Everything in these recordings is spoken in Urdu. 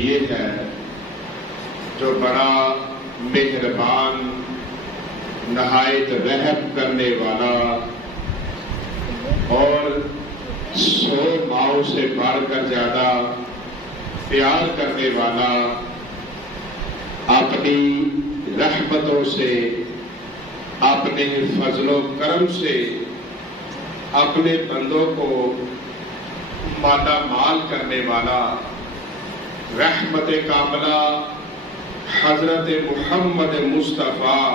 یہ ہے جو بڑا مہربان، نہایت رحم کرنے والا اور 100 ماؤں سے بڑھ کر زیادہ پیار کرنے والا، اپنی رحمتوں سے، اپنے فضل و کرم سے اپنے بندوں کو مالا مال کرنے والا، رحمت کاملہ حضرت محمد مصطفیٰ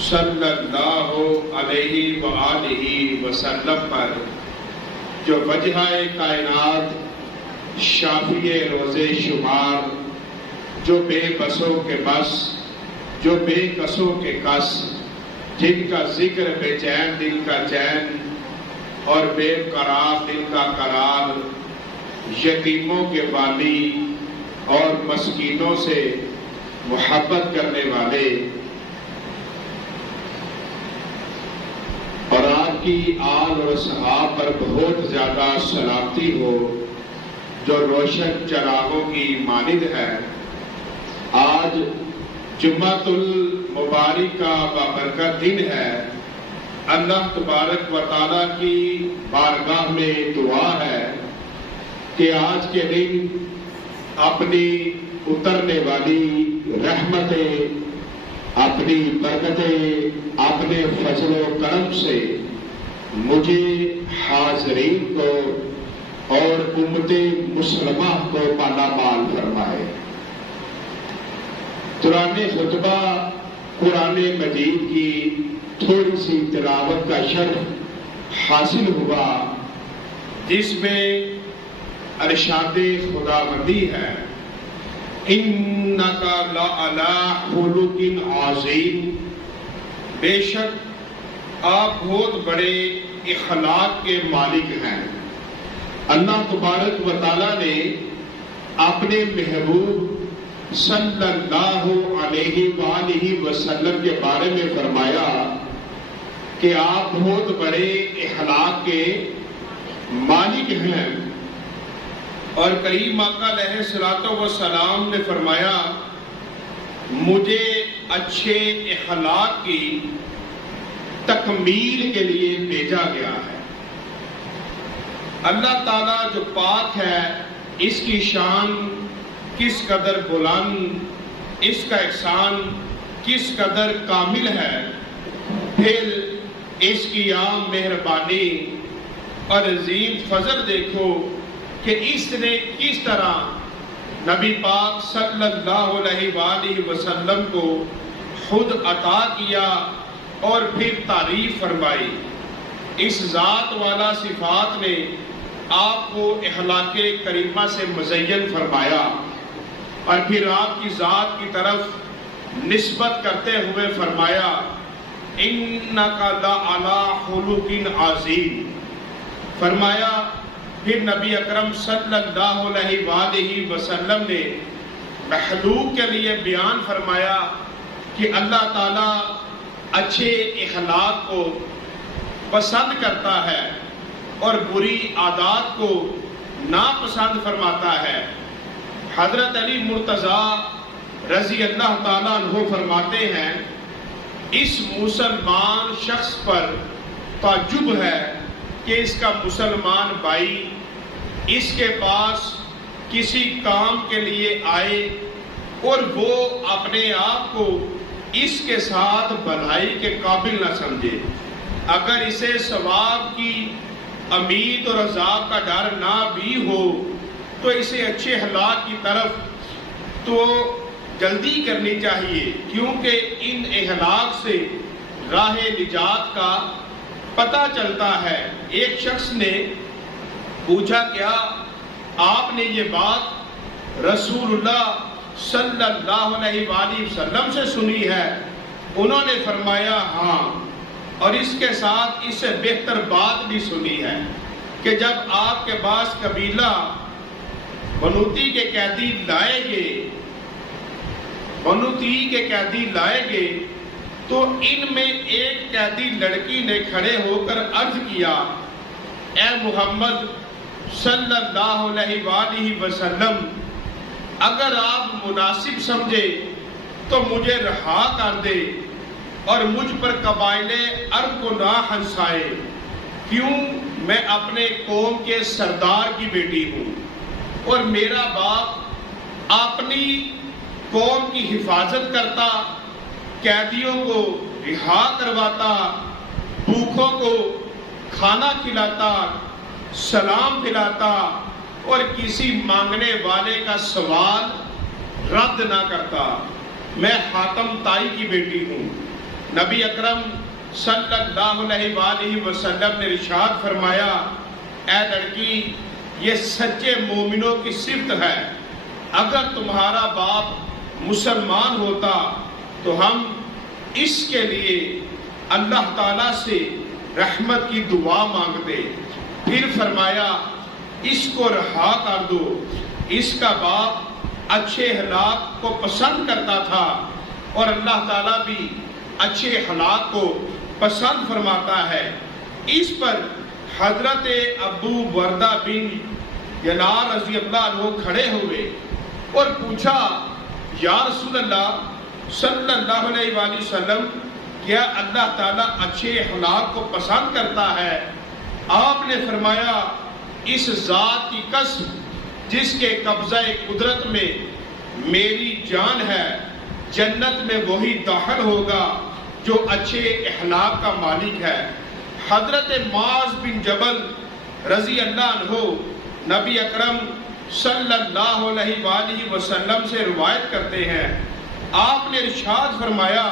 صلی اللہ علیہ وآلہ وسلم پر جو وجہ کائنات، شافی روز شمار، جو بے بسوں کے بس، جو بے کسوں کے کس، جن کا ذکر بے چین دل کا چین اور بے قرار دل کا قرار، یتیموں کے والی اور مسکینوں سے محبت کرنے والے، اور آپ کی آل اور صحاب پر بہت زیادہ سلامتی ہو جو روشن چراغوں کی مانند ہے۔ آج جمعۃ المبارک کا بابرکت دن ہے۔ اللہ تبارک و تعالیٰ کی بارگاہ میں دعا ہے کہ آج کے دن اپنی اترنے والی رحمتیں، اپنی برکتیں، اپنے فضل و کرم سے مجھے حاضرین کو اور امت مسلمہ کو مالا مال فرمائے۔ دوران خطبہ قرآن مجید کی تھوڑی سی تلاوت کا شرف حاصل ہوا، جس میں ارشاد خداوندی ہے، اِنَّكَ لَعَلَىٰ خُلُقٍ عَظِيمٍ، بے شک آپ بہت بڑے اخلاق کے مالک ہیں۔ اللہ تبارک و تعالیٰ نے اپنے محبوب صلی اللہ علیہ وآلہ وسلم کے بارے میں فرمایا کہ آپ بہت بڑے اخلاق کے مالک ہیں، اور کریم آقا علیہ الصلوۃ والسلام نے فرمایا مجھے اچھے اخلاق کی تکمیل کے لیے بھیجا گیا ہے۔ اللہ تعالیٰ جو پاک ہے، اس کی شان کس قدر بلند، اس کا احسان کس قدر کامل ہے، پھر اس کی عام مہربانی اور عظیم فضل دیکھو کہ اس نے کس طرح نبی پاک صلی اللہ علیہ وآلہ وسلم کو خود عطا کیا اور پھر تعریف فرمائی۔ اس ذات والا صفات نے آپ کو اخلاق کریمہ سے مزین فرمایا، اور پھر آپ کی ذات کی طرف نسبت کرتے ہوئے فرمایا اِنَّكَ لَعَلَىٰ خُلُقٍ عَظِيمٍ۔ فرمایا پھر نبی اکرم صلی اللہ علیہ وآلہ وسلم نے مخلوق کے لیے بیان فرمایا کہ اللہ تعالیٰ اچھے اخلاق کو پسند کرتا ہے اور بری عادات کو ناپسند فرماتا ہے۔ حضرت علی مرتضیٰ رضی اللہ تعالیٰ عنہ فرماتے ہیں، اس مسلمان شخص پر تعجب ہے کہ اس کا مسلمان بھائی اس کے پاس کسی کام کے لیے آئے اور وہ اپنے آپ کو اس کے ساتھ بھلائی کے قابل نہ سمجھے۔ اگر اسے ثواب کی امید اور عذاب کا ڈر نہ بھی ہو تو اسے اچھے اخلاق کی طرف تو جلدی کرنی چاہیے، کیونکہ ان اخلاق سے راہ نجات کا پتہ چلتا ہے۔ ایک شخص نے پوچھا کیا آپ نے یہ بات رسول اللہ صلی اللہ علیہ وآلہ وسلم سے سنی ہے؟ انہوں نے فرمایا ہاں، اور اس کے ساتھ اس سے بہتر بات بھی سنی ہے کہ جب آپ کے پاس قبیلہ بنوتی کے قیدی لائے گے تو ان میں ایک قیدی لڑکی نے کھڑے ہو کر عرض کیا، اے محمد صلی اللہ علیہ وآلہ وسلم، اگر آپ مناسب سمجھے تو مجھے رہا کر دے اور مجھ پر قبائل عرب کو نہ ہنسائے، کیوں میں اپنے قوم کے سردار کی بیٹی ہوں اور میرا باپ اپنی قوم کی حفاظت کرتا، قیدیوں کو رہا کرواتا، بھوکھوں کو کھانا کھلاتا، سلام پھیلاتا اور کسی مانگنے والے کا سوال رد نہ کرتا۔ میں حاتم طائی کی بیٹی ہوں۔ نبی اکرم صلی اللہ علیہ وآلہ وسلم نے ارشاد فرمایا، اے لڑکی، یہ سچے مومنوں کی صفت ہے۔ اگر تمہارا باپ مسلمان ہوتا تو ہم اس کے لیے اللہ تعالیٰ سے رحمت کی دعا مانگتے۔ پھر فرمایا، اس کو رہا کر دو، اس کا باپ اچھے اخلاق کو پسند کرتا تھا اور اللہ تعالیٰ بھی اچھے اخلاق کو پسند فرماتا ہے۔ اس پر حضرت ابو بردہ بن ینار رضی اللہ عنہ کھڑے ہوئے اور پوچھا، یا رسول اللہ صلی اللہ علیہ وآلہ وسلم، کیا اللہ تعالیٰ اچھے اخلاق کو پسند کرتا ہے؟ آپ نے فرمایا، اس ذات کی قسم جس کے قبضہ قدرت میں میری جان ہے، جنت میں وہی داخل ہوگا جو اچھے اخلاق کا مالک ہے۔ حضرت معاذ بن جبل رضی اللہ عنہ نبی اکرم صلی اللہ علیہ وآلہ وسلم سے روایت کرتے ہیں، آپ نے ارشاد فرمایا،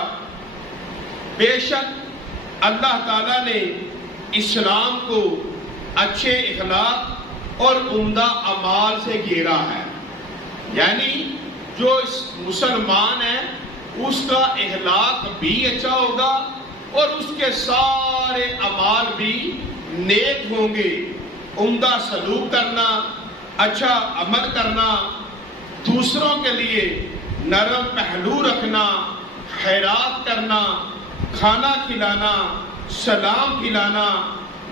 بے شک اللہ تعالیٰ نے اسلام کو اچھے اخلاق اور عمدہ اعمال سے گھیرا ہے، یعنی جو مسلمان ہے اس کا اخلاق بھی اچھا ہوگا اور اس کے سارے اعمال بھی نیک ہوں گے۔ عمدہ سلوک کرنا، اچھا عمل کرنا، دوسروں کے لیے نرم پہلو رکھنا، خیرات کرنا، کھانا کھلانا، سلام کھلانا،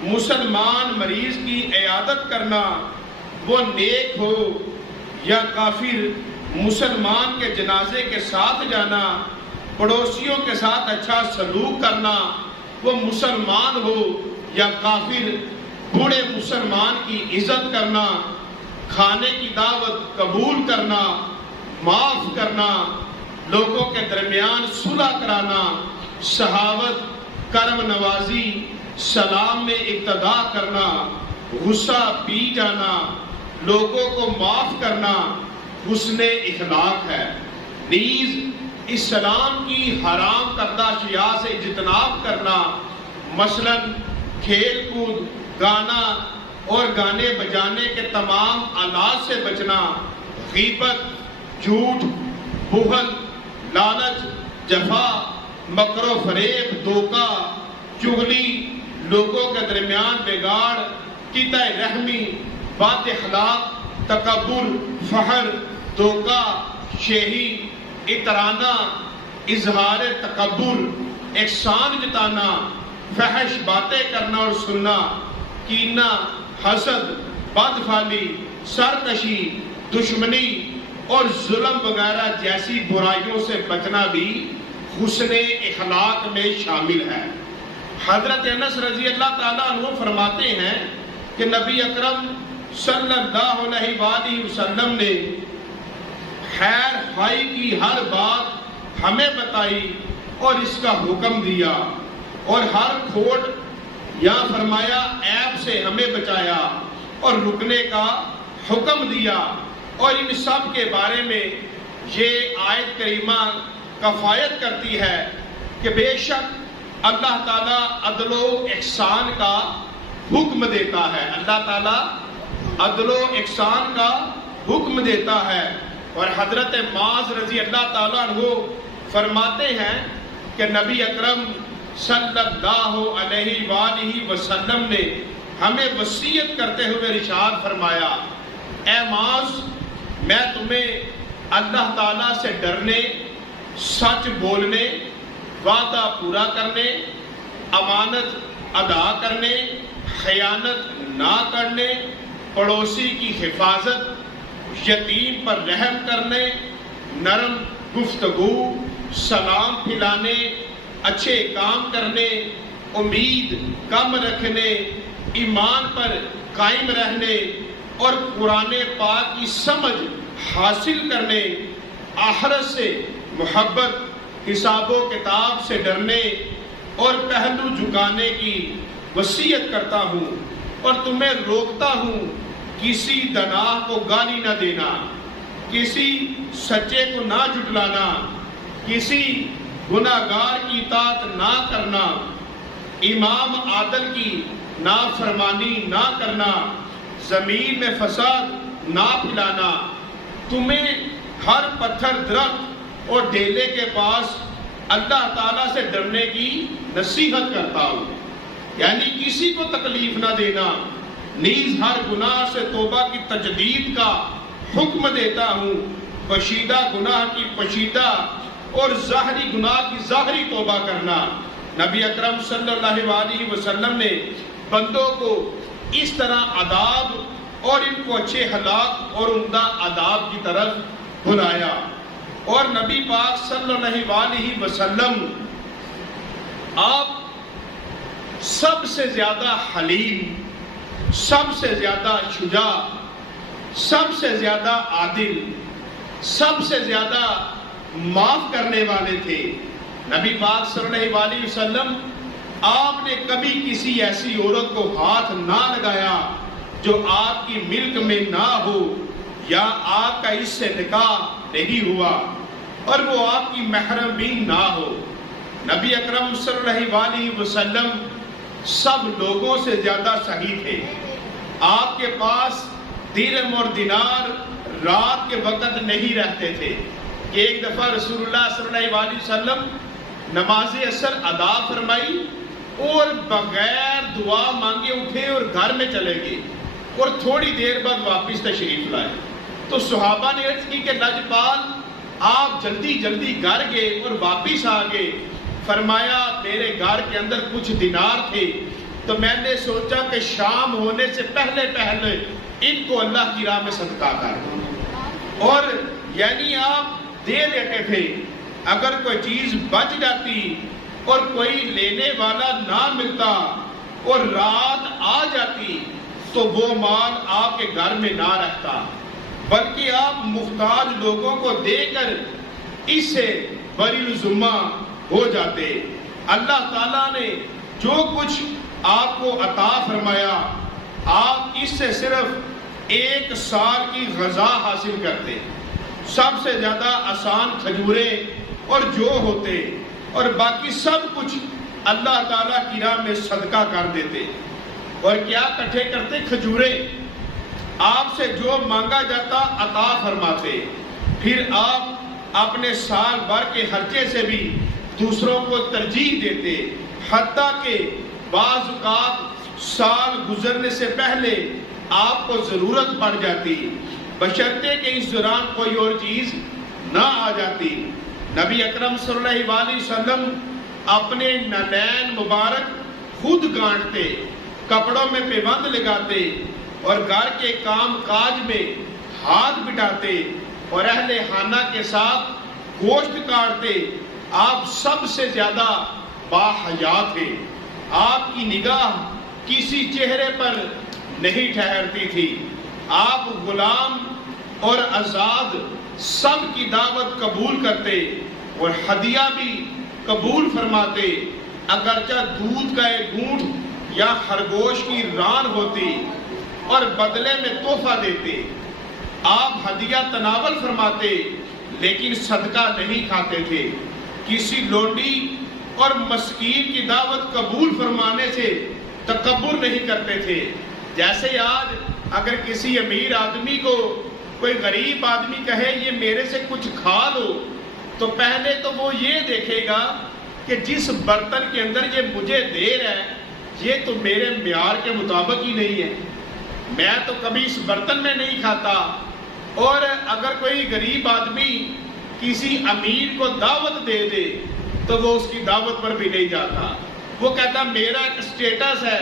مسلمان مریض کی عیادت کرنا، وہ نیک ہو یا کافر، مسلمان کے جنازے کے ساتھ جانا، پڑوسیوں کے ساتھ اچھا سلوک کرنا، وہ مسلمان ہو یا کافر، بوڑھے مسلمان کی عزت کرنا، کھانے کی دعوت قبول کرنا، معاف کرنا، لوگوں کے درمیان صلح کرانا، سخاوت، کرم نوازی، سلام میں ابتدا کرنا، غصہ پی جانا، لوگوں کو معاف کرنا حسن اخلاق ہے۔ نیز اسلام کی حرام کردہ اشیاء سے اجتناب کرنا، مثلا کھیل کود، گانا اور گانے بجانے کے تمام آلات سے بچنا، غیبت، جھوٹ، بخل، لالچ، جفا، مکر و فریب، دھوکہ، چغلی، لوگوں کے درمیان بگاڑ، قطع رحمی، بد اخلاق، تکبر، فخر، دھوکہ، شیخی، اطرانہ، اظہار تکبر، احسان جتانا، فحش باتیں کرنا اور سننا، کینہ، حسد، بدفعلی، سرکشی، دشمنی اور ظلم وغیرہ جیسی برائیوں سے بچنا بھی حسن اخلاق میں شامل ہے۔ حضرت انس رضی اللہ تعالیٰ عنہ فرماتے ہیں کہ نبی اکرم صلی اللہ علیہ وآلہ وسلم نے خیر خواہی کی ہر بات ہمیں بتائی اور اس کا حکم دیا، اور ہر کھوٹ یا فرمایا عیب سے ہمیں بچایا اور رکنے کا حکم دیا۔ اور ان سب کے بارے میں یہ آیت کریمہ کفایت کرتی ہے کہ بے شک اللہ تعالیٰ عدل و احسان کا حکم دیتا ہے، اللہ تعالیٰ عدل و احسان کا حکم دیتا ہے۔ اور حضرت معاذ رضی اللہ تعالیٰ عنہ فرماتے ہیں کہ نبی اکرم صلی اللہ علیہ وآلہ وسلم نے ہمیں وصیت کرتے ہوئے ارشاد فرمایا، اے معاذ، میں تمہیں اللہ تعالیٰ سے ڈرنے، سچ بولنے، وعدہ پورا کرنے، امانت ادا کرنے، خیانت نہ کرنے، پڑوسی کی حفاظت، یتیم پر رحم کرنے، نرم گفتگو، سلام پھیلانے، اچھے کام کرنے، امید کم رکھنے، ایمان پر قائم رہنے اور قرآن پاک کی سمجھ حاصل کرنے، آخرت سے محبت، حساب و کتاب سے ڈرنے اور پہلو جھکانے کی وصیت کرتا ہوں، اور تمہیں روکتا ہوں کسی دناہ کو گالی نہ دینا، کسی سچے کو نہ جھٹلانا، کسی گناہگار کی اطاعت نہ کرنا، امام عادل کی نافرمانی نہ کرنا، زمین میں فساد نہ پھیلانا، تمہیں ہر پتھر، درخت اور ڈیلے کے پاس اللہ تعالیٰ سے ڈرنے کی نصیحت کرتا ہوں، یعنی کسی کو تکلیف نہ دینا، نیز ہر گناہ سے توبہ کی تجدید کا حکم دیتا ہوں، پشیدہ گناہ کی پشیدہ اور ظاہری گناہ کی ظاہری توبہ کرنا۔ نبی اکرم صلی اللہ علیہ وسلم نے بندوں کو اس طرح آداب اور ان کو اچھے اخلاق اور عمدہ آداب کی طرف بلایا، اور نبی پاک صلی اللہ علیہ وسلم آپ سب سے زیادہ حلیم، سب سے زیادہ شجاع، سب سے زیادہ عادل، سب سے زیادہ معاف کرنے والے تھے۔ نبی پاک صلی اللہ علیہ وسلم آپ نے کبھی کسی ایسی عورت کو ہاتھ نہ لگایا جو آپ کی ملک میں نہ ہو یا آپ کا اس سے نکاح نہیں ہوا اور وہ آپ کی محرم بھی نہ ہو۔ نبی اکرم صلی اللہ علیہ وسلم سب لوگوں سے زیادہ صحیح تھے۔ آپ کے پاس درہم اور دینار رات کے وقت نہیں رہتے تھے کہ ایک دفعہ رسول اللہ صلی اللہ علیہ وسلم نماز عصر ادا فرمائی اور بغیر دعا مانگے اٹھے اور گھر میں چلے گئے اور تھوڑی دیر بعد واپس تشریف لائے۔ تو صحابہ نے عرض کی کہ لجپال آپ جلدی جلدی گھر گئے اور واپس آ گئے۔ فرمایا میرے گھر کے اندر کچھ دینار تھے تو میں نے سوچا کہ شام ہونے سے پہلے پہلے ان کو اللہ کی راہ میں صدقہ کر دوں، اور یعنی آپ دے دیتے تھے۔ اگر کوئی چیز بچ جاتی اور کوئی لینے والا نہ ملتا اور رات آ جاتی تو وہ مال آپ کے گھر میں نہ رہتا، بلکہ آپ محتاج لوگوں کو دے کر اس سے بری الذمہ ہو جاتے۔ اللہ تعالیٰ نے جو کچھ آپ کو عطا فرمایا آپ اس سے صرف 1 سال کی غذا حاصل کرتے، سب سے زیادہ آسان کھجوریں اور جو ہوتے، اور باقی سب کچھ اللہ تعالیٰ کی راہ میں صدقہ کر دیتے۔ اور کیا اکٹھے کرتے؟ کھجوریں۔ آپ سے جو مانگا جاتا عطا فرماتے، پھر آپ اپنے سال بھر کے خرچے سے بھی دوسروں کو ترجیح دیتے، حتیٰ کہ بعض اوقات سال گزرنے سے پہلے آپ کو ضرورت پڑ جاتی، بشرطے کہ اس دوران کوئی اور چیز نہ آ جاتی۔ نبی اکرم صلی اللہ علیہ وسلم اپنے نالین مبارک خود گانٹتے، کپڑوں میں پیوند لگاتے اور گھر کے کام کاج میں ہاتھ بٹاتے اور اہل خانہ کے ساتھ گوشت کاٹتے۔ آپ سب سے زیادہ باحیا تھے۔ آپ کی نگاہ کسی چہرے پر نہیں ٹھہرتی تھی۔ آپ غلام اور آزاد سب کی دعوت قبول کرتے اور ہدیہ بھی قبول فرماتے، اگرچہ دودھ کا ایک گھونٹ یا خرگوش کی ران ہوتی، اور بدلے میں تحفہ دیتے۔ آپ ہدیہ تناول فرماتے لیکن صدقہ نہیں کھاتے تھے۔ کسی لونڈی اور مسکین کی دعوت قبول فرمانے سے تکبر نہیں کرتے تھے۔ جیسے آج اگر کسی امیر آدمی کو کوئی غریب آدمی کہے یہ میرے سے کچھ کھا لو، تو پہلے تو وہ یہ دیکھے گا کہ جس برتن کے اندر یہ مجھے دے رہا ہے یہ تو میرے معیار کے مطابق ہی نہیں ہے، میں تو کبھی اس برتن میں نہیں کھاتا۔ اور اگر کوئی غریب آدمی کسی امیر کو دعوت دے دے تو وہ اس کی دعوت پر بھی نہیں جاتا، وہ کہتا میرا ایک سٹیٹس ہے،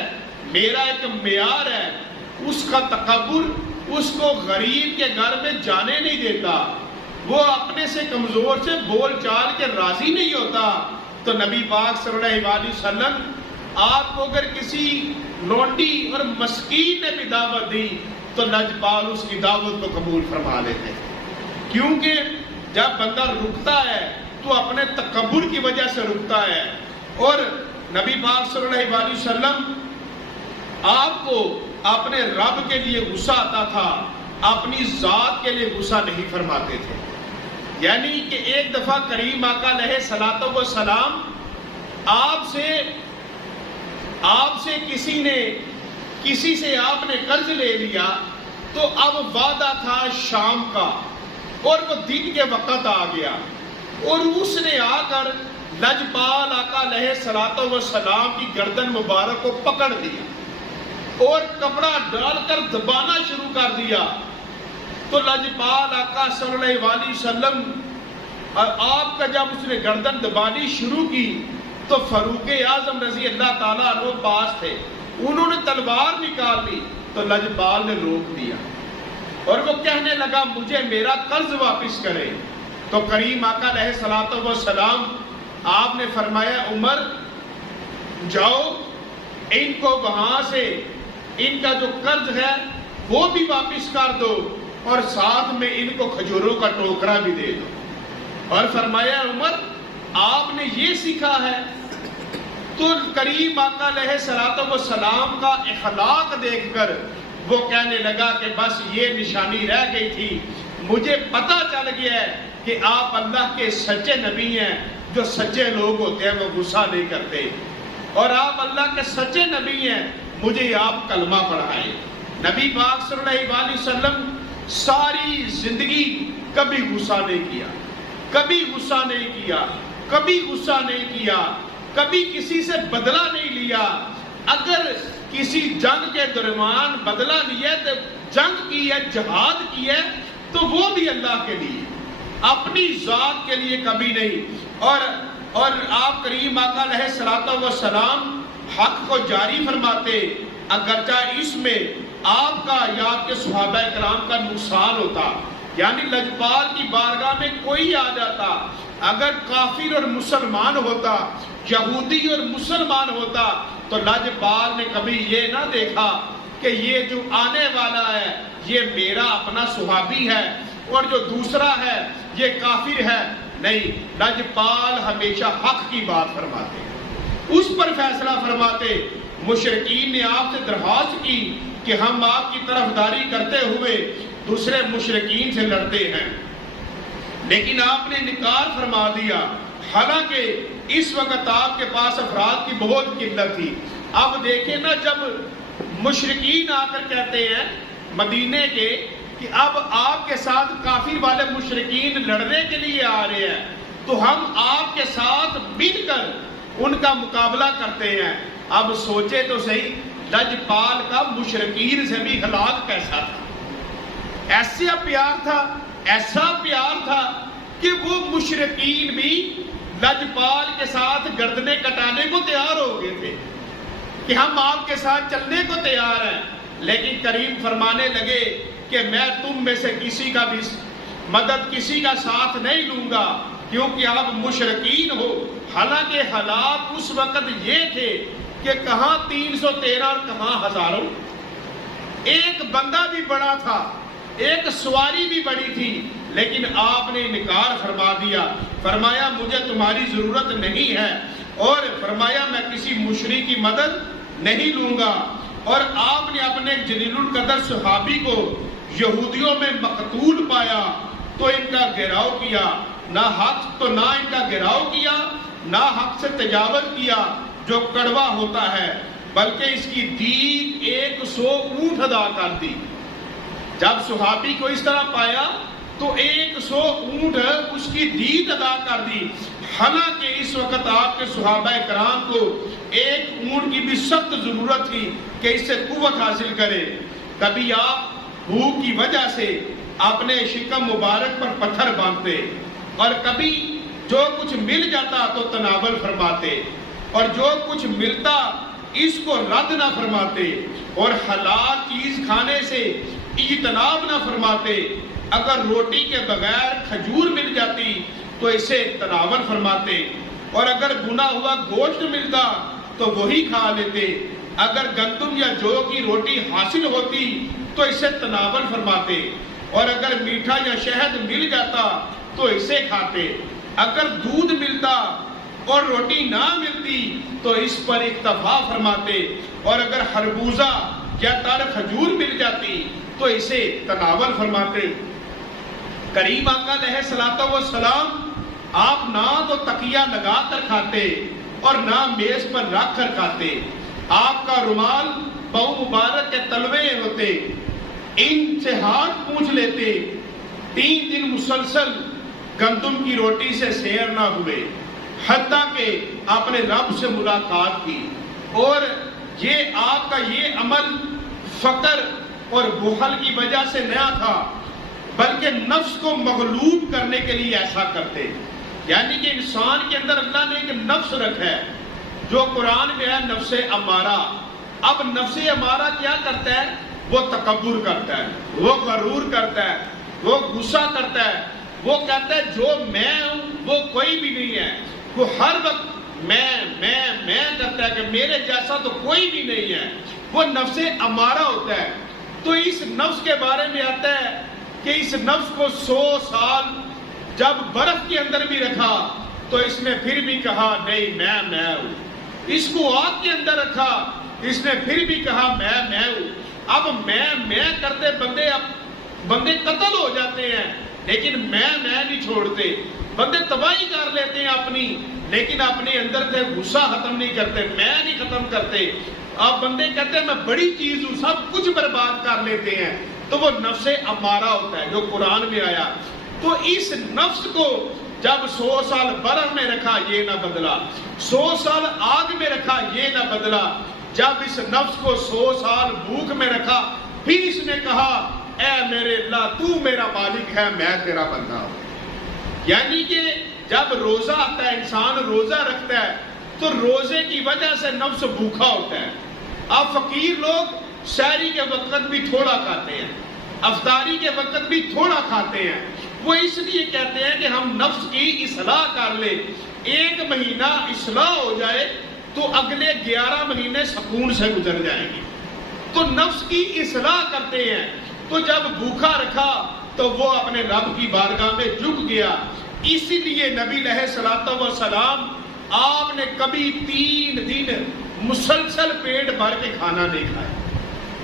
میرا ایک معیار ہے۔ اس کا تکبر اس کو غریب کے گھر میں جانے نہیں دیتا، وہ اپنے سے کمزور سے بول چال کے راضی نہیں ہوتا، تو نبی پاک صلی اللہ علیہ وسلم آپ کو اگر کسی لونڈی اور مسکین نے بھی دعوت دی تو لجپال اس کی دعوت کو قبول فرما لیتے ہیں، کیونکہ جب بندہ رکتا ہے تو اپنے تکبر کی وجہ سے رکتا ہے۔ اور نبی پاک صلی اللہ علیہ وسلم آپ کو اپنے رب کے لیے غصہ آتا تھا، اپنی ذات کے لیے غصہ نہیں فرماتے تھے۔ یعنی کہ ایک دفعہ کریم آقا علیہ الصلوۃ والسلام آپ سے کسی سے آپ نے قرض لے لیا، تو اب وعدہ تھا شام کا اور وہ دن کے وقت آ گیا، اور اس نے آ کر لجپال آقا علیہ الصلوۃ والسلام کی گردن مبارک کو پکڑ لیا اور کپڑا ڈال کر دبانا شروع کر دیا۔ تو لجپال آقا صلی اللہ علیہ وسلم اور آپ کا جب اس نے گردن دبانی شروع کی تو فاروق اعظم رضی اللہ تعالیٰ عنہ پاس تھے، انہوں نے تلوار نکال لی تو لجپال نے روک دیا اور وہ کہنے لگا مجھے میرا قرض واپس کرے۔ تو کریم آقا علیہ الصلوۃ والسلام آپ نے فرمایا عمر جاؤ ان کو وہاں سے ان کا جو قرض ہے وہ بھی واپس کر دو اور ساتھ میں ان کو کھجوروں کا ٹوکرا بھی دے دو۔ اور فرمایا عمر آپ نے یہ سیکھا ہے؟ تو کریم آقا علیہ الصلوۃ والسلام کا اخلاق دیکھ کر وہ کہنے لگا کہ بس یہ نشانی رہ گئی تھی، مجھے پتا چل گیا ہے کہ آپ اللہ کے سچے نبی ہیں، جو سچے لوگ ہوتے ہیں وہ غصہ نہیں کرتے، اور آپ اللہ کے سچے نبی ہیں، مجھے آپ کلمہ پڑھائیں۔ نبی پاک صلی اللہ علیہ وسلم ساری زندگی کبھی غصہ نہیں کیا، کبھی غصہ نہیں کیا، کبھی غصہ نہیں کیا، کبھی کسی سے بدلہ نہیں لیا۔ اگر کسی جنگ کے درمیان بدلہ لیا تو جنگ کی ہے، جہاد کی ہے، تو وہ بھی اللہ کے لیے، اپنی ذات کے لیے کبھی نہیں۔ اور آپ کریم آقا علیہ الصلوۃ والسلام حق کو جاری فرماتے، اگرچہ اس میں آپ کا یا آپ کے صحابہ کرام کا نقصان ہوتا، یعنی لجپال کی بارگاہ میں کوئی آ جاتا، اگر کافر اور مسلمان ہوتا، یہودی اور مسلمان ہوتا، تو لجپال نے کبھی یہ نہ دیکھا کہ یہ جو آنے والا ہے یہ میرا اپنا صحابی ہے اور جو دوسرا ہے یہ کافر ہے، نہیں، لجپال ہمیشہ حق کی بات فرماتے، اس پر فیصلہ فرماتے۔ مشرکین نے آپ سے درخواست کی کہ ہم آپ کی طرفداری کرتے ہوئے دوسرے مشرکین سے لڑتے ہیں، لیکن آپ نے انکار فرما دیا، حالانکہ اس وقت آپ کے پاس افراد کی بہت قلت تھی۔ اب دیکھیں نا، جب مشرکین آ کر کہتے ہیں مدینے کے کہ اب آپ کے ساتھ کافر والے مشرکین لڑنے کے لیے آ رہے ہیں، تو ہم آپ کے ساتھ مل کر ان کا مقابلہ کرتے ہیں۔ اب سوچے تو صحیح، لجپال کا مشرکین سے بھی اخلاق کیسا تھا، ایسا پیار تھا کہ وہ مشرکین بھی لجپال کے ساتھ گردنیں کٹانے کو تیار ہو گئے تھے کہ ہم آپ کے ساتھ چلنے کو تیار ہیں، لیکن کریم فرمانے لگے کہ میں تم میں سے کسی کا بھی مدد، کسی کا ساتھ نہیں لوں گا، کیونکہ آپ مشرکین ہو۔ حالانکہ حالات اس وقت یہ تھے کہ کہاں 313 اور کہاں ہزاروں، ایک بندہ بھی بڑا تھا، ایک سواری بھی بڑی تھی، لیکن آپ نے انکار فرما دیا، فرمایا مجھے تمہاری ضرورت نہیں ہے، اور فرمایا میں کسی مشرک کی مدد نہیں لوں گا۔ اور آپ نے اپنے جلیل القدر صحابی کو یہودیوں میں مقتول پایا تو ان کا گھیراؤ کیا، نہ ان کا گھیراؤ کیا، نہ حق سے تجاوز کیا جو کڑوا ہوتا ہے، بلکہ اس کی دید 100 اونٹ ادا کر دی۔ جب صحابی کو اس طرح پایا تو 100 اونٹ اس کی دید ادا کر دی، حالانکہ اس وقت آپ کے صحابہ کرام کو 1 اونٹ کی بھی سخت ضرورت تھی کہ اس سے قوت حاصل کرے۔ کبھی آپ بھوک کی وجہ سے اپنے شکم مبارک پر پتھر باندھتے، اور کبھی جو کچھ مل جاتا تو تناول فرماتے، اور جو کچھ ملتا اس کو رد نہ فرماتے، اور حلال چیز کھانے سے اجتناب نہ فرماتے. اگر روٹی کے بغیر کھجور مل جاتی تو اسے تناول فرماتے, اور اگر بنا ہوا گوشت ملتا تو وہی کھا لیتے. اگر گندم یا جو کی روٹی حاصل ہوتی تو اسے تناول فرماتے, اور اگر میٹھا یا شہد مل جاتا تو اسے کھاتے. اگر دودھ ملتا اور روٹی نہ ملتی تو اس پر اکتفا فرماتے, اور اگر خربوزہ یا تر کھجور مل جاتی تو اسے تناول فرماتے. کریم آقا علیہ الصلوۃ والسلام آپ نہ تو تکیہ لگا کر کھاتے اور نہ میز پر رکھ کر کھاتے. آپ کا رومال پاؤں مبارک کے تلوے ہوتے, ان سے ہاتھ پوچھ لیتے. 3 دن مسلسل گندم کی روٹی سے سیر نہ ہوئے, حتیٰ کہ آپ نے رب سے ملاقات کی. اور یہ آپ کا یہ عمل فقر اور بخل کی وجہ سے نہ تھا, بلکہ نفس کو مغلوب کرنے کے لیے ایسا کرتے. یعنی کہ انسان کے اندر اللہ نے ایک نفس رکھا ہے جو قرآن میں ہے نفس امارہ. اب نفس امارہ کیا کرتا ہے؟ وہ تکبر کرتا ہے, وہ غرور کرتا ہے, وہ غصہ کرتا ہے, وہ کہتا ہے جو میں ہوں وہ کوئی بھی نہیں ہے. وہ ہر وقت میں کرتا ہے کہ میرے جیسا تو کوئی بھی نہیں ہے. وہ نفس امارہ ہوتا ہے. تو اس نفس کے بارے میں آتا ہے کہ اس نفس کو 100 سال جب برف کے اندر بھی رکھا تو اس نے پھر بھی کہا نہیں میں ہوں. اس کو آگ کے اندر رکھا, اس نے پھر بھی کہا میں ہوں. اب میں کرتے بندے قتل ہو جاتے ہیں, لیکن میں نہیں چھوڑتے. بندے تباہی کر لیتے ہیں اپنی, لیکن اپنے اندر سے غصہ ختم نہیں کرتے, میں نہیں ختم کرتے. اب بندے کہتے ہیں میں بڑی چیز ہوں, سب کچھ برباد کر لیتے ہیں. تو وہ نفس امارہ ہوتا ہے جو قرآن میں آیا. تو اس نفس کو جب 100 سال برف میں رکھا یہ نہ بدلا, 100 سال آگ میں رکھا یہ نہ بدلا. جب اس نفس کو 100 سال بھوک میں رکھا پھر اس نے کہا اے میرے اللہ تو میرا مالک ہے, میں تیرا بندہ ہوں. یعنی کہ جب روزہ آتا ہے, انسان روزہ رکھتا ہے تو روزے کی وجہ سے نفس بھوکا ہوتا ہے. اب فقیر لوگ سحری کے وقت بھی تھوڑا کھاتے ہیں, افطاری کے وقت بھی تھوڑا کھاتے ہیں. وہ اس لیے کہتے ہیں کہ ہم نفس کی اصلاح کر لیں. 1 مہینہ اصلاح ہو جائے تو اگلے 11 مہینے سکون سے گزر جائیں گے. تو نفس کی اصلاح کرتے ہیں. تو جب بھوکا رکھا تو وہ اپنے رب کی بارگاہ میں جھک گیا. اسی لیے نبی علیہ الصلوۃ والسلام آپ نے کبھی 3 دن مسلسل پیٹ بھر کے کھانا نہیں کھایا.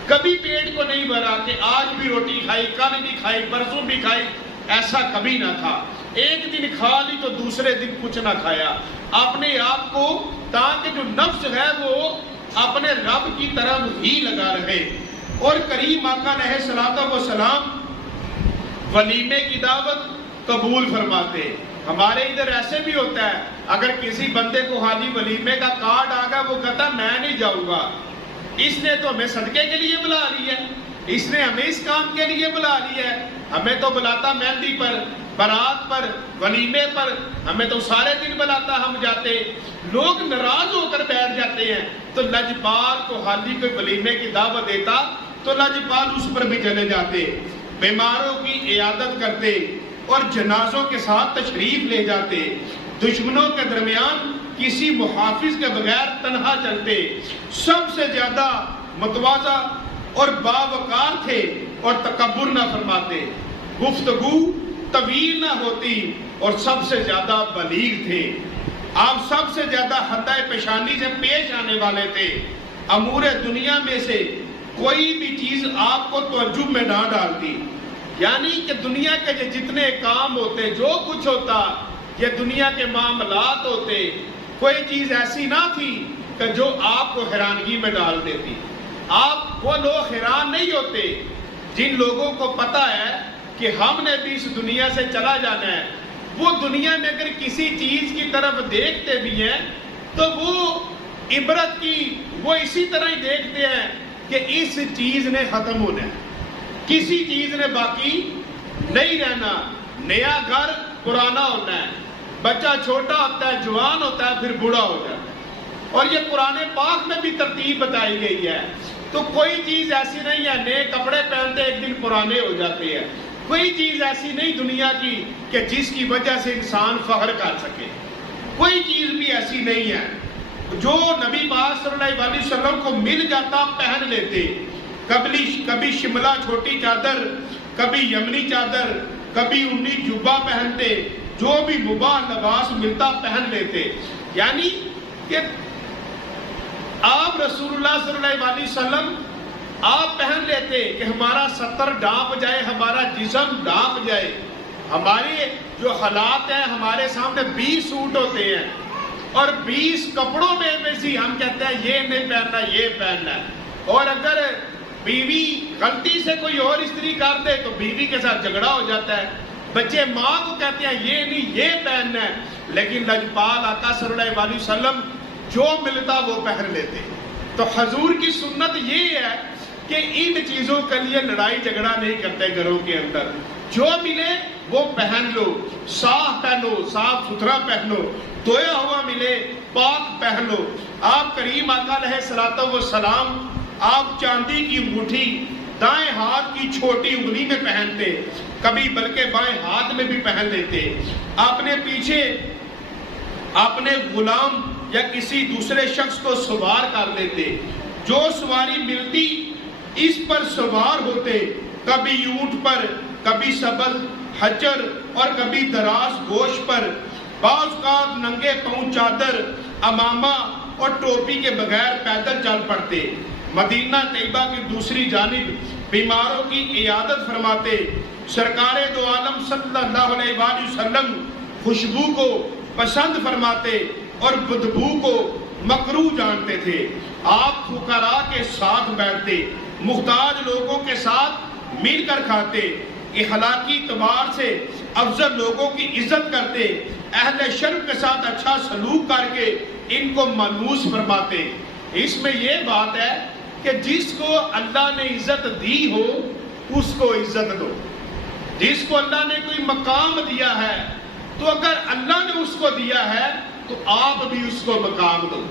کبھی پیٹ کو نہیں بھرا کہ آج بھی روٹی کھائی, کل بھی کھائی, پرسوں بھی کھائی, ایسا کبھی نہ تھا. 1 دن کھا لی تو دوسرے دن کچھ نہ کھایا. اپنے آپ کو تاکہ جو نفس ہے وہ اپنے رب کی طرف ہی لگا رہے. اور کریم آقا علیہ الصلوۃ والسلام ولیمے کی دعوت قبول فرماتے. ہمارے ادھر ایسے بھی ہوتا ہے, اگر کسی بندے کو حالی ولیمے کا کارڈ آ گیا وہ کہتا میں نہیں جاؤں گا, اس نے تو ہمیں صدقے کے لیے بلا لیا ہے, اس نے ہمیں اس کام کے لیے بلا لیا ہے. ہمیں تو بلاتا مہندی پر, برات پر, ولیمے پر, ہمیں تو سارے دن بلاتا, ہم جاتے. لوگ ناراض ہو کر بیٹھ جاتے ہیں. تو لجپال کو حالی کوئی ولیمے کی دعوت دیتا تو لجپال اس پر بھی چلے جاتے, بیماروں کی عیادت کرتے اور جنازوں کے ساتھ تشریف لے جاتے. دشمنوں کے درمیان کسی محافظ کے بغیر تنہا چلتے. سب سے زیادہ متواضع اور باوقار تھے اور تکبر نہ فرماتے. گفتگو طویل نہ ہوتی اور سب سے زیادہ بلیغ تھے. آپ سب سے زیادہ حدائے پیشانی سے پیش آنے والے تھے. امور دنیا میں سے کوئی بھی چیز آپ کو تعجب میں نہ ڈالتی. یعنی کہ دنیا کے جتنے کام ہوتے, جو کچھ ہوتا, یہ دنیا کے معاملات ہوتے, کوئی چیز ایسی نہ تھی کہ جو آپ کو حیرانگی میں ڈال دیتی. آپ وہ لوگ حیران نہیں ہوتے جن لوگوں کو پتا ہے کہ ہم نے بھی اس دنیا سے چلا جانا ہے. وہ دنیا میں اگر کسی چیز کی طرف دیکھتے بھی ہیں تو وہ عبرت کی وہ اسی طرح ہی دیکھتے ہیں کہ اس چیز نے ختم ہونا ہے, کسی چیز نے باقی نہیں رہنا. نیا گھر پرانا ہونا ہے, بچہ چھوٹا ہوتا ہے, جوان ہوتا ہے, پھر بوڑھا ہو جاتا ہے. اور یہ قرآن پاک میں بھی ترتیب بتائی گئی ہے تو کوئی چیز ایسی نہیں ہے، نئے کپڑے پہنتے ایک دن پرانے ہو جاتے ہیں، کوئی چیز ایسی نہیں دنیا کی کہ جس کی وجہ سے انسان فخر کر سکے، کوئی چیز بھی ایسی نہیں ہے۔ جو نبی پاک صلی اللہ علیہ وسلم کو مل جاتا پہن لیتے، کبھی شملہ چھوٹی چادر، کبھی یمنی چادر، کبھی اونی جبہ پہنتے، جو بھی مباح لباس ملتا پہن لیتے، یعنی کہ آپ رسول اللہ صلی اللہ علیہ وسلم آپ پہن لیتے کہ ہمارا ستر ڈانپ جائے، ہمارا جسم ڈانپ جائے۔ ہمارے جو حالات ہیں، ہمارے سامنے 20 سوٹ ہوتے ہیں اور 20 کپڑوں میں سے ہم کہتے ہیں یہ نہیں پہننا، یہ پہننا ہے، اور اگر بیوی غلطی سے کوئی اور استری کر دے تو بیوی کے ساتھ جھگڑا ہو جاتا ہے، بچے ماں کو کہتے ہیں یہ نہیں، یہ پہننا ہے، لیکن لجپال آقا صلی اللہ علیہ وسلم جو ملتا وہ پہن لیتے۔ تو حضور کی سنت یہ ہے کہ ان چیزوں کے لیے لڑائی جھگڑا نہیں کرتے گھروں کے اندر، جو ملے وہ پہن لو، صاف پہنو، صاف ستھرا پہنو، دھویا ہوا ملے پاک پہن لو۔ آپ کریم آقا علیہ الصلوۃ والسلام آپ چاندی کی انگوٹھی دائیں ہاتھ کی چھوٹی انگلی میں پہنتے، کبھی بلکہ بائیں ہاتھ میں بھی پہن لیتے، اپنے پیچھے اپنے غلام یا کسی دوسرے شخص کو سوار کر لیتے، جو سواری ملتی اس پر سوار ہوتے، کبھی اونٹ پر، کبھی سبز حجر اور کبھی دراز گوشت پر، بعض اوقات ننگے پاؤں چادر، امامہ اور ٹوپی کے بغیر پیدل چل پڑتے، مدینہ طیبہ کی دوسری جانب بیماروں کی عیادت فرماتے، سرکار دو عالم صلی اللہ علیہ وآلہ وسلم خوشبو کو پسند فرماتے اور بدبو کو مکروہ جانتے تھے۔ آپ فقراء کے ساتھ بیٹھتے، محتاج لوگوں کے ساتھ مل کر کھاتے، اخلاقی اعتبار سے افضل لوگوں کی عزت کرتے، اہل شرف کے ساتھ اچھا سلوک کر کے ان کو مانوس فرماتے۔ اس میں یہ بات ہے کہ جس کو اللہ نے عزت دی ہو اس کو عزت دو، جس کو اللہ نے کوئی مقام دیا ہے تو اگر اللہ نے اس کو دیا ہے تو آپ بھی اس کو مقام دو۔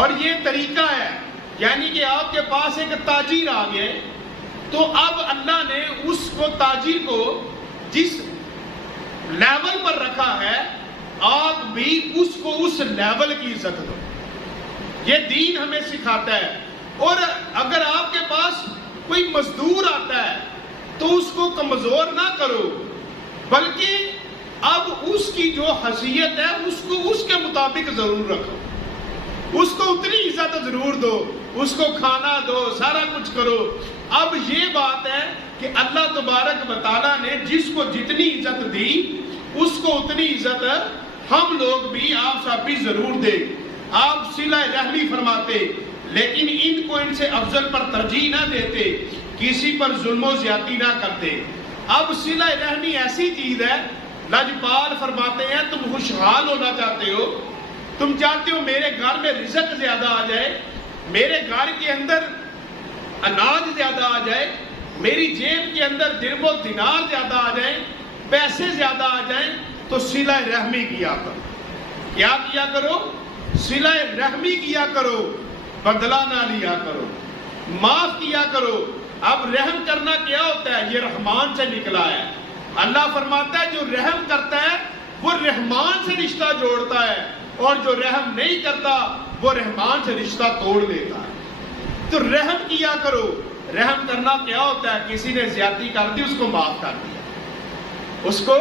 اور یہ طریقہ ہے، یعنی کہ آپ کے پاس ایک تاجر آ گئے تو اب اللہ نے اس کو تاجر کو جس لیول پر رکھا ہے آپ بھی اس کو اس لیول کی عزت دو۔ یہ دین ہمیں سکھاتا ہے۔ اور اگر آپ کے پاس کوئی مزدور آتا ہے تو اس کو کمزور نہ کرو، بلکہ اب اس کی جو حیثیت ہے اس کو اس کے مطابق ضرور رکھو، اس کو اتنی عزت ضرور دو، اس کو کھانا دو، سارا کچھ کرو۔ اب یہ بات ہے کہ اللہ تبارک و تعالیٰ نے جس کو جتنی عزت دی اس کو اتنی عزت ہم لوگ بھی آپ سب بھی ضرور دیں۔ آپ صلہ رحمی فرماتے، لیکن ان کو ان سے افضل پر ترجیح نہ دیتے، کسی پر ظلم و زیادتی نہ کرتے۔ اب صلہ رحمی ایسی چیز ہے، لجپال فرماتے ہیں تم خوشحال ہونا چاہتے ہو، تم چاہتے ہو میرے گھر میں رزق زیادہ آ جائے، میرے گھر کے اندر اناج زیادہ آ جائے، میری جیب کے اندر درم و دینار زیادہ آ جائیں، پیسے زیادہ آ جائیں، تو صلہ رحمی کیا کرو۔ کیا کیا کرو؟ صلہ رحمی کیا کرو، بدلہ نہ لیا کرو، معاف کیا کرو۔ اب رحم کرنا کیا ہوتا ہے؟ یہ رحمان سے نکلا ہے۔ اللہ فرماتا ہے جو رحم کرتا ہے وہ رحمان سے رشتہ جوڑتا ہے، اور جو رحم نہیں کرتا وہ رحمان سے رشتہ توڑ دیتا ہے۔ تو رحم کیا کرو۔ رحم کرنا کیا ہوتا ہے؟ کسی نے زیادتی کر دی اس کو معاف کر دیا، اس کو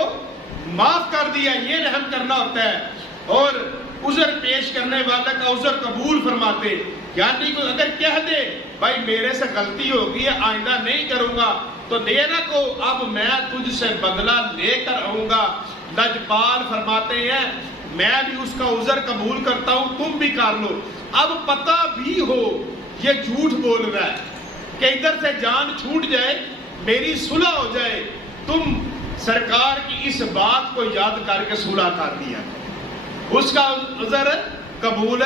معاف کر دیا، یہ رحم کرنا ہوتا ہے۔ اور عذر پیش کرنے والا کا عذر قبول فرماتے، یعنی کہ اگر کہہ دے بھائی میرے سے غلطی ہو گئی ہے آئندہ نہیں کروں گا تو دیر نہ کو، اب میں تجھ سے بدلہ لے کر آؤں گا۔ لجپال فرماتے ہیں میں بھی اس کا عذر قبول کرتا ہوں، تم بھی کر لو۔ اب پتہ بھی ہو یہ جھوٹ بول رہا ہے کہ ادھر سے جان چھوٹ جائے، میری صلح ہو جائے، تم سرکار کی اس بات کو یاد کر کے صلح کر لیا، اس کا عذر قبول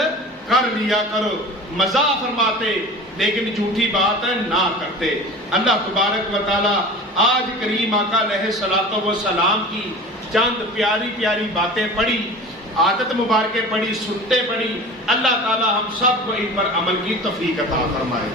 کر لیا کرو۔ مزاح فرماتے لیکن جھوٹی بات ہے نہ کرتے۔ اللہ تبارک و تعالی آج کریم آقا علیہ الصلوۃ والسلام کی چند پیاری پیاری باتیں پڑھی، عادت مبارکیں پڑھی، سنتے پڑھی، اللہ تعالی ہم سب کو ان پر عمل کی توفیق عطا فرمائے۔